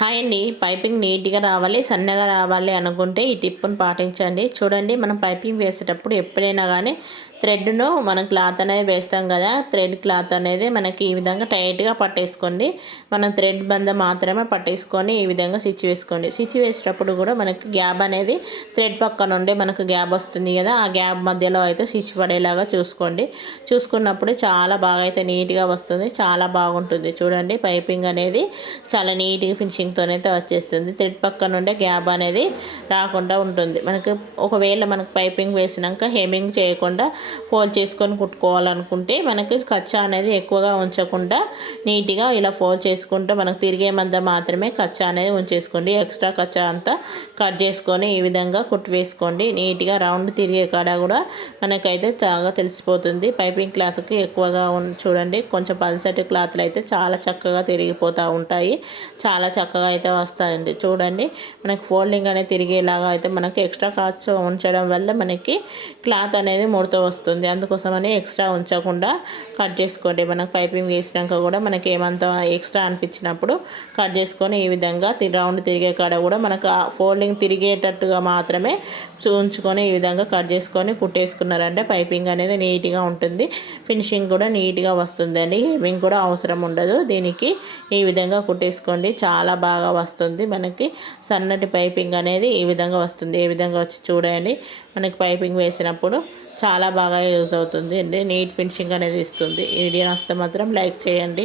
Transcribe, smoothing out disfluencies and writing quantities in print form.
Hi అండి. Piping నీట్‌గా రావాలి, సన్నగా రావాలి అనుకుంటే ఈ టిప్పుని పాటించండి. చూడండి, మనం పైపింగ్ వేసేటప్పుడు ఎప్పుడైనా గానీ థ్రెడ్‌ను మనం క్లాత్ అనేది వేస్తాం కదా! థ్రెడ్ క్లాత్ అనేది మనకి ఈ విధంగా టైట్‌గా పట్టేసుకోండి. మనం థ్రెడ్ బంద మాత్రమే పట్టేసుకొని ఈ విధంగా స్టిచ్ వేసుకోండి. స్టిచ్ వేసేటప్పుడు కూడా మనకి గ్యాప్ అనేది థ్రెడ్ పక్క నుండి మనకు గ్యాప్ వస్తుంది కదా! ఆ గ్యాప్ మధ్యలో అయితే స్టిచ్ పడేలాగా చూసుకోండి. చూసుకున్నప్పుడు చాలా బాగా అయితే నీట్‌గా వస్తుంది. చాలా బాగుంటుంది. చూడండి, పైపింగ్ అనేది చాలా నీట్‌గా ఫినిషింగ్‌తోనైతే వచ్చేస్తుంది. థ్రెడ్ పక్క నుండే గ్యాప్ అనేది రాకుండా ఉంటుంది. మనకు ఒకవేళ మనకు పైపింగ్ వేసినాక హెమ్మింగ్ చేయకుండా ఫోల్డ్ చేసుకొని కుట్టుకోవాలనుకుంటే మనకి కచ్చా అనేది ఎక్కువగా ఉంచకుండా నీట్‌గా ఇలా ఫోల్డ్ చేసుకుంటూ మనకు తిరిగే మధ్య మాత్రమే కచ్చా అనేది ఉంచేసుకోండి. ఎక్స్ట్రా కచ్చా అంతా కట్ చేసుకొని ఈ విధంగా కుట్టు వేసుకోండి. నీట్‌గా రౌండ్ తిరిగే కాడ కూడా మనకైతే బాగా తెలిసిపోతుంది. పైపింగ్ క్లాత్కి ఎక్కువగా చూడండి, కొంచెం పల్సటి క్లాత్లు అయితే చాలా చక్కగా తిరిగిపోతూ ఉంటాయి. చాలా చక్కగా అయితే వస్తాయండి. చూడండి, మనకి ఫోల్డింగ్ అనేది తిరిగేలాగా అయితే మనకి ఎక్స్ట్రా ఖర్చు ఉంచడం వల్ల మనకి క్లాత్ అనేది ముడత వస్తుంది. అందుకోసమని ఎక్స్ట్రా ఉంచకుండా కట్ చేసుకోండి. మనకు పైపింగ్ వేసినాక కూడా మనకి ఏమంత ఎక్స్ట్రా అనిపించినప్పుడు కట్ చేసుకొని ఈ విధంగా రౌండ్ తిరిగే కాడ కూడా మనకు ఫోల్డింగ్ తిరిగేటట్టుగా మాత్రమే ఉంచుకొని ఈ విధంగా కట్ చేసుకొని కుట్టేసుకున్నారంటే పైపింగ్ అనేది నీట్‌గా ఉంటుంది. ఫినిషింగ్ కూడా నీట్‌గా వస్తుందండి. హెమ్మింగ్ కూడా అవసరం ఉండదు దీనికి. ఈ విధంగా కుట్టేసుకోండి, చాలా బాగా వస్తుంది. మనకి సన్నటి పైపింగ్ అనేది ఈ విధంగా వస్తుంది. ఏ విధంగా వచ్చి చూడండి, మనకి పైపింగ్ వేసినప్పుడు చాలా బాగా యూజ్ అవుతుంది అండి. నీట్ ఫినిషింగ్ అనేది ఇస్తుంది. ఈ వీడియో నచ్చితే మాత్రం లైక్ చేయండి.